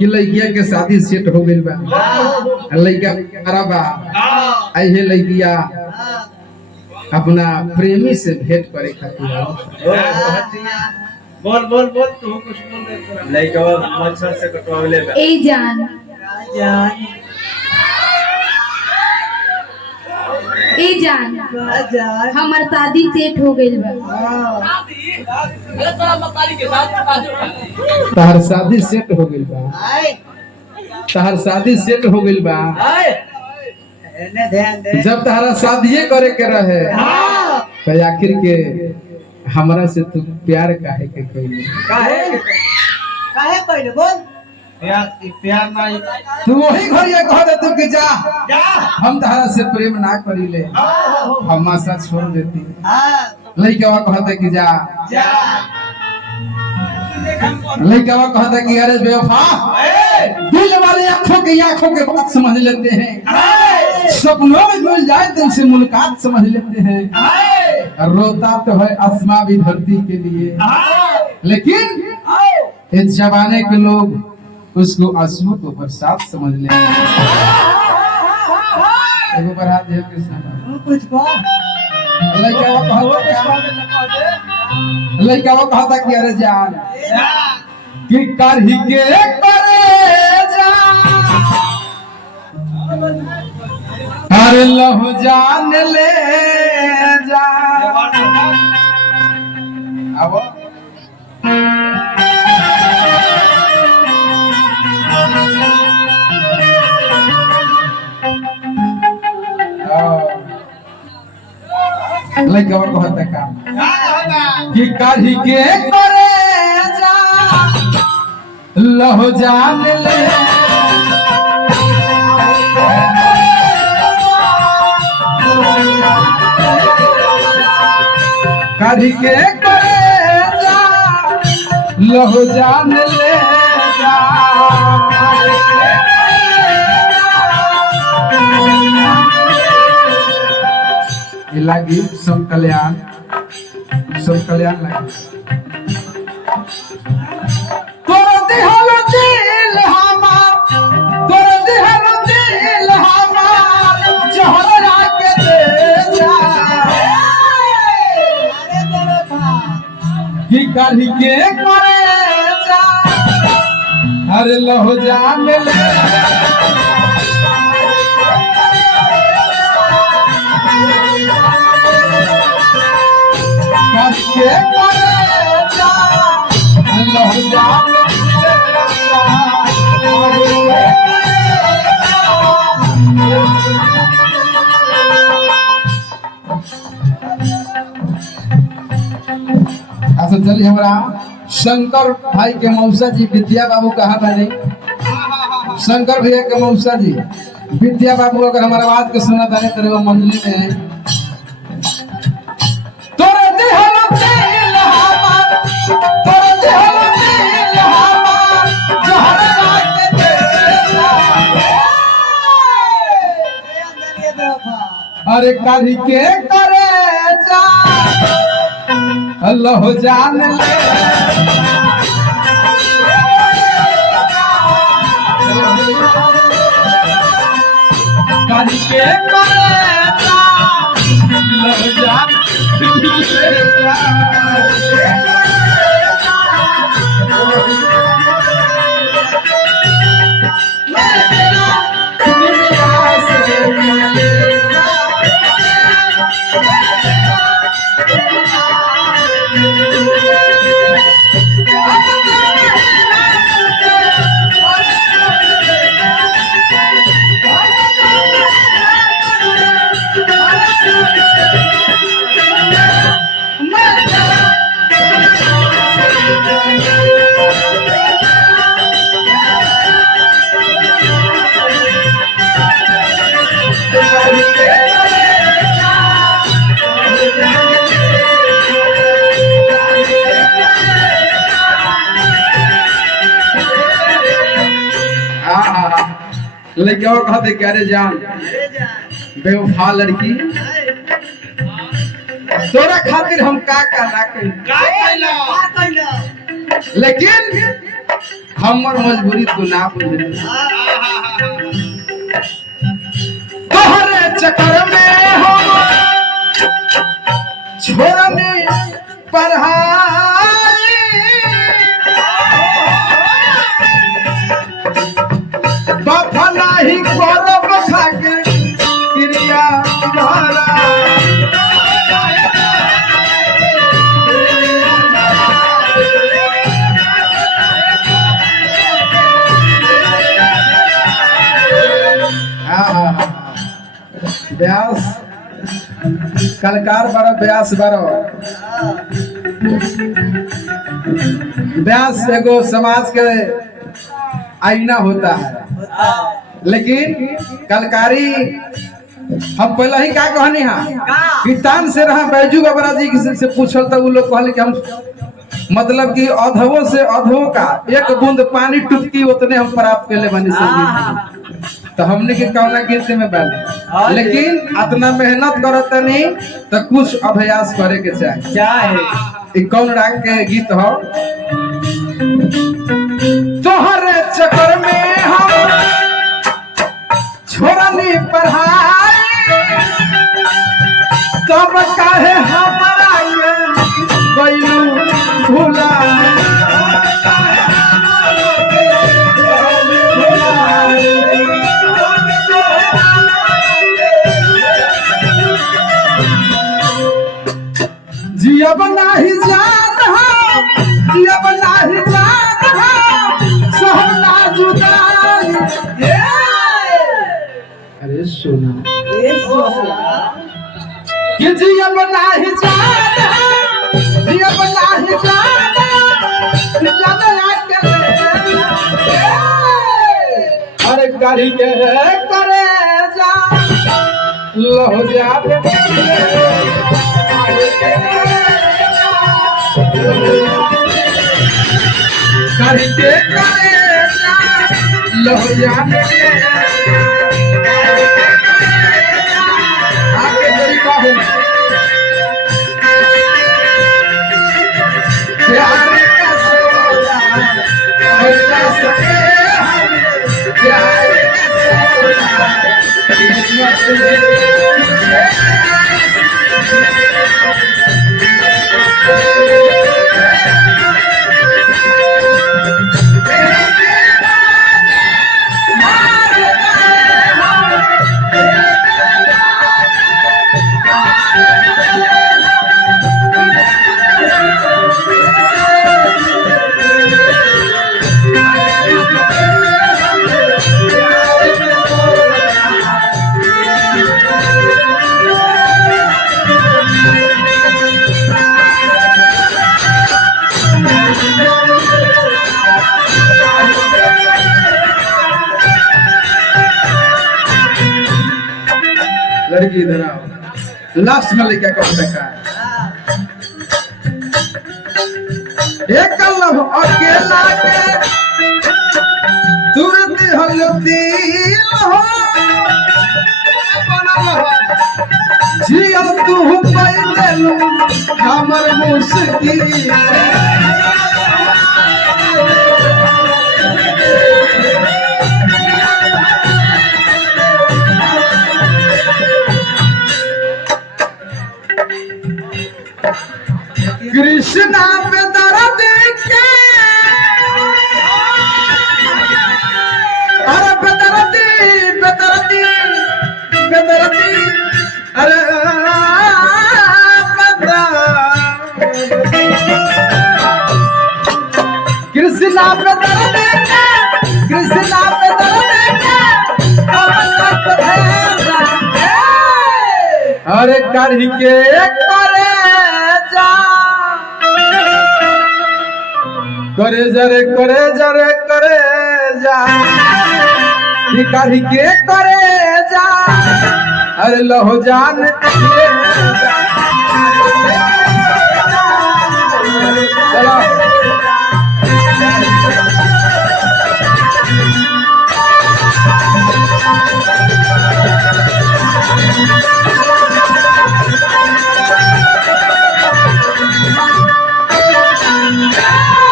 कि लड़किया के शादी सेट हो गइल बा, लड़का प्यारा बा, आई है लड़किया अपना प्रेमी से भेंट करे खातिर बोल बोल बोल तू कुछ बोल दे लड़का मच्छर से कटवाले बा। ए जान ए जान हमार शादी सेट हो गइल बा। तहर शादी सेट हो गइल बा, तहर शादी सेट हो गइल बा। जब तहरा शादीए करे के रहे तो आखिर के हमरा से तू प्यार काहे के कइले? काहे पहले बोल प्यार नहीं तू वही घरिया कह दे तू कि जा हम तहरा से प्रेम ना करिले, हम आशा छोड़ देती। लइका कहता कि जा, लइका कहता कि अरे बेवफा, दिल वाले आंखों के बात समझ लेते हैं, सपनों में मिल जाए तो उसे मुलाकात समझ लेते हैं। रोता तो है आसमां भी धरती के लिए, लेकिन इस जमाने के लोग उसको आंसुओं को बरसात समझ लेते हैं। एगो बढ़ा दे कृष्ण कुछ को लइका कहता कि अरे जान कि करही के करे जा, अरे लहु जान ले जा। अब लइका कहता का कि करही के करे जा, लहु जान ले करही के करे जा, लहु जान ले जा। ये लागी सब कल्याण लागी। तोर दिहल दिल हमार, तोर दिहल दिल हमार, जहरा के दे जा। कि करही के करे जा, अरे लहु जान ले जा। के करे जा, लहु जान ले जा। अच्छा चलिए हमारा शंकर भाई के मौसा जी विद्या बाबू कहा बने, शंकर भैया के मौसा जी विद्या बाबू अगर हमारा आवाज के सुना था तो वो मंडली में है। तोरे दिहल दिल हमार, तोरे दिहल दिल हमार, जहरा के दे जा। अरे करही के करे जा, अल्लाह जान ले। करही के करे जा, अल्लाह जान ले जा। लड़कियों कहते कि अरे जान बेवफा लड़की, तोरा खातिर हम का ना करी, लेकिन हमर मजबूरी तू ना बुझे तोहरे चक्कर में हम छोड़ने पढ़ाई बापा नाही करब खाके क्रिया तुम्हारा व्यास कलकार बारो व्यास बारो व्यास एगो समाज के आईना होता है लेकिन कलकारी हम पहले ही का कहनी है कि तान से रहा बैजू बाबा जी से पूछल तो वो लोग कहले कि हम मतलब कि अधवो से अधवो का एक बूंद पानी टुपकी उतने हम प्राप्त कर ले बनी से तो हमने के कौना गिनती में बैल लेकिन इतना मेहनत करत नहीं तो कुछ अभ्यास करे के चाहिए कौन राग के गीत हो तोहरे चक्कर में हम छोड़नी पढ़ाई तब काहे हमारा गइलू भूला जियब नाही जान जियब नाही जान सहना जुदाई अरे सोना कि जियब नाही जान जियब नाही जान अरे गाड़ी के करे जा लो जा करके करे लो जाने आगे मेरी बाहु प्यार का सौदा ऐसा सके प्यार का सौदा किस्मत लड़की इधर आओ लास्ट में लेके कब तक एक लव अकेला के तुरंत हलती हो जिया तू पैदल हमर मुश्किल कृष्णा पे दर्द के अरे बेदर्दी अरे कृष्णा पे दर्द के कृष्णा पे दर्द के अरे कढ़ी के करे जा करे जा कढ़ी के करे जा अरे लहो जान चलो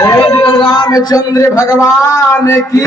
बोलिए रामचंद्र भगवान की